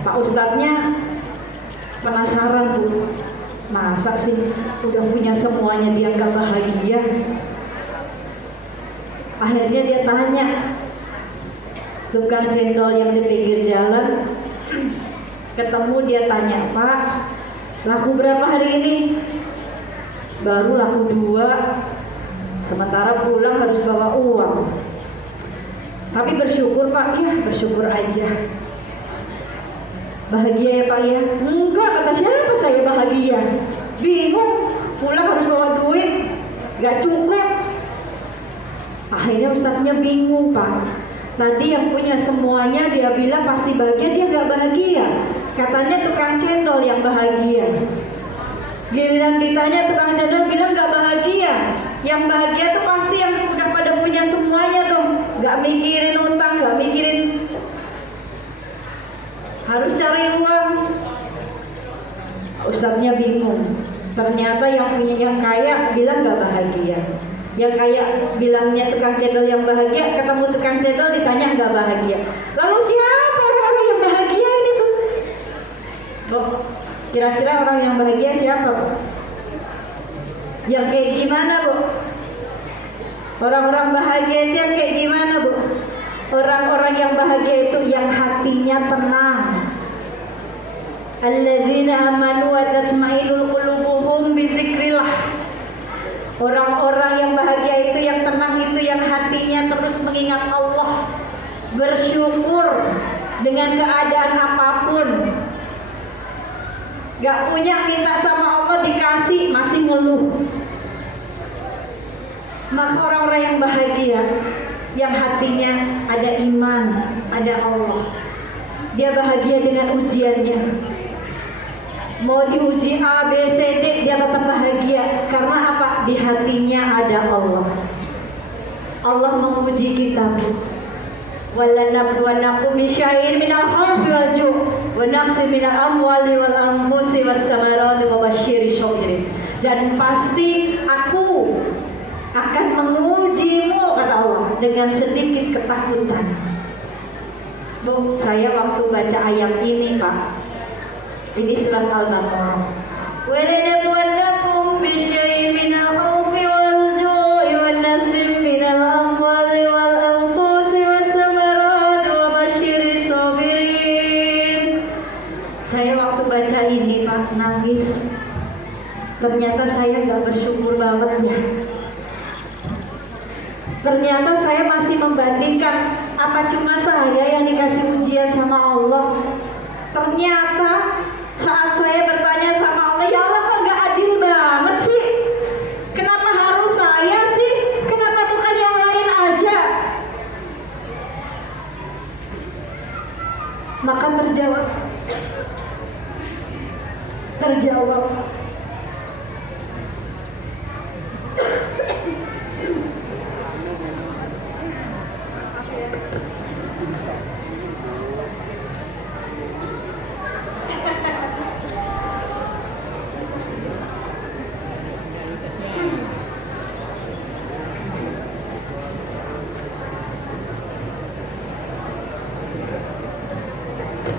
Pak Ustadznya penasaran tuh, masa sih udah punya semuanya dia nggak bahagia. Akhirnya dia tanya tukang cendol yang di pinggir jalan, ketemu dia tanya, Pak, laku berapa hari ini? Baru laku 2, sementara pulang harus bawa uang. Tapi bersyukur Pak, ya bersyukur aja. Bahagia ya Pak ya? Enggak, kata siapa saya bahagia? Bingung, pulang harus bawa duit, gak cukup. Akhirnya Ustadznya bingung Pak. Tadi yang punya semuanya dia bilang pasti bahagia, dia gak bahagia. Katanya tukang cendol yang bahagia. Giliran ditanya tukang cendol bilang gak bahagia. Yang bahagia tuh pasti yang udah pada punya semuanya tuh, gak mikirin utang, gak mikirin harus cari uang. Ustadznya bingung. Ternyata yang punya yang kaya bilang gak bahagia. Yang kaya bilangnya tukang cendol yang bahagia, ketemu tukang cendol ditanya gak bahagia. Lalu siapa orang yang bahagia ini tuh? Bu, kira-kira orang yang bahagia siapa Bu? Yang kayak gimana Bu? Orang-orang bahagia itu yang kayak gimana Bu? Orang-orang yang bahagia itu yang hatinya tenang. Alladzina amanu wa tatma'innul qulubuhum bi dzikrillah. Orang-orang yang bahagia itu yang tenang, itu yang hatinya terus mengingat Allah, bersyukur dengan keadaan apapun. Gak punya, minta sama Allah dikasih, masih ngeluh. Maka orang-orang yang bahagia, yang hatinya ada iman, ada Allah, dia bahagia dengan ujiannya. Mau diuji A, B, C, D, dia tetap bahagia. Karena apa? Di hatinya ada Allah. Allah menguji kita. وَلَنَبْلُوَنَّكُمْ بِشَيْءٍ مِنَ الْخَوْفِ وَالْجُوعِ وَنَقْصٍ مِنَ الْأَمْوَالِ وَالْأَنْفُسِ وَالثَّمَرَاتِ وَبَشِّرِ الصَّابِرِينَ. Dan pasti aku akan mengujimu, kata Allah, dengan sedikit ketakutan. Bu, saya waktu baca ayat ini Pak, ini surat Al-Baqarah. وَلَنَبْلُوَنَّكُمْ بِشَيْءٍ مِنَ الْخَوْفِ وَالْجُوعِ وَنَقْصٍ مِنَ الْأَمْوَالِ وَالْأَنْفُسِ وَالثَّمَرَاتِ وَبَشِّرِ الصَّابِرِينَ. Saya waktu baca ini Pak nangis. Ternyata saya gak bersyukur banget ya. Ternyata saya masih membandingkan, apa cuma saya yang dikasih ujian sama Allah. Ternyata saat saya bertanya sama Allah, ya Allah kok gak adil banget sih? Kenapa harus saya sih? Kenapa bukan yang lain aja? Maka terjawab.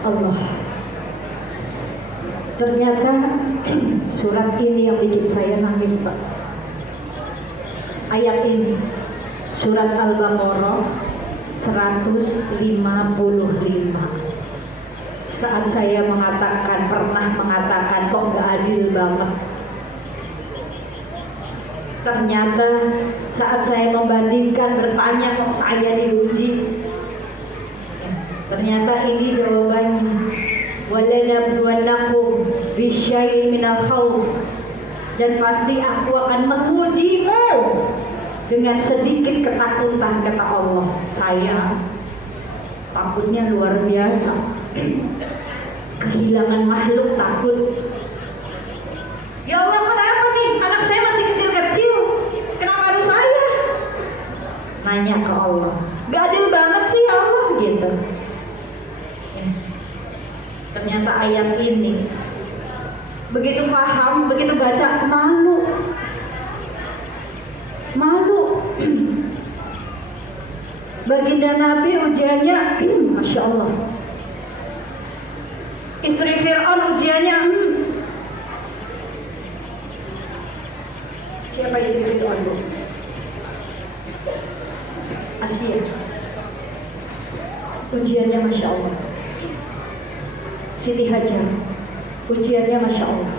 Allah. Ternyata surat ini yang bikin saya nangis Pak. Ayat ini surat Al-Baqarah 155. Saat saya pernah mengatakan kok gak adil banget. Ternyata saat saya membandingkan, bertanya kok saya diuji, ternyata ini jawabannya. وَلَنَبْلُوَنَّكُمْ بِشَيْءٍ مِنَ الْخَوْفِ. Dan pasti aku akan mengujimu dengan sedikit ketakutan, kata Allah. Saya takutnya luar biasa. Kehilangan makhluk takut. Ya Allah, kenapa nih? Anak saya masih kecil-kecil. Kenapa harus saya? nanya ke Allah, gak adil banget sih ya Allah gitu. Ternyata ayat ini begitu paham, begitu baca, malu. Baginda Nabi ujiannya, Masya Allah. Istri Fir'aun ujiannya, siapa istri Fir'aun? Asia. Ujiannya Masya Allah. Siti Hajar, ujiannya Masya Allah.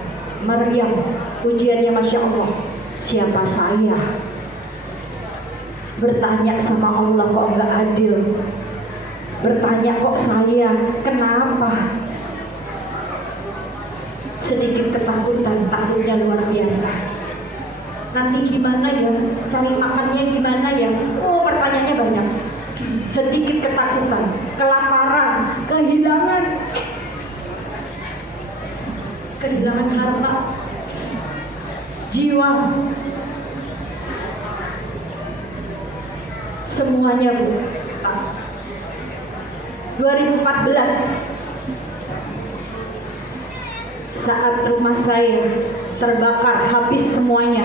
Maryam, ujiannya Masya Allah. Siapa saya? Bertanya sama Allah kok nggak adil. Bertanya kok saya, kenapa? Sedikit ketakutan, takutnya luar biasa. Nanti gimana ya? Cari makannya gimana ya? Oh, pertanyaannya banyak. Sedikit ketakutan, kelaparan, kehilangan harta, jiwa, semuanya Bu. 2014 saat rumah saya terbakar habis semuanya,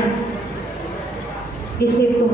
di situ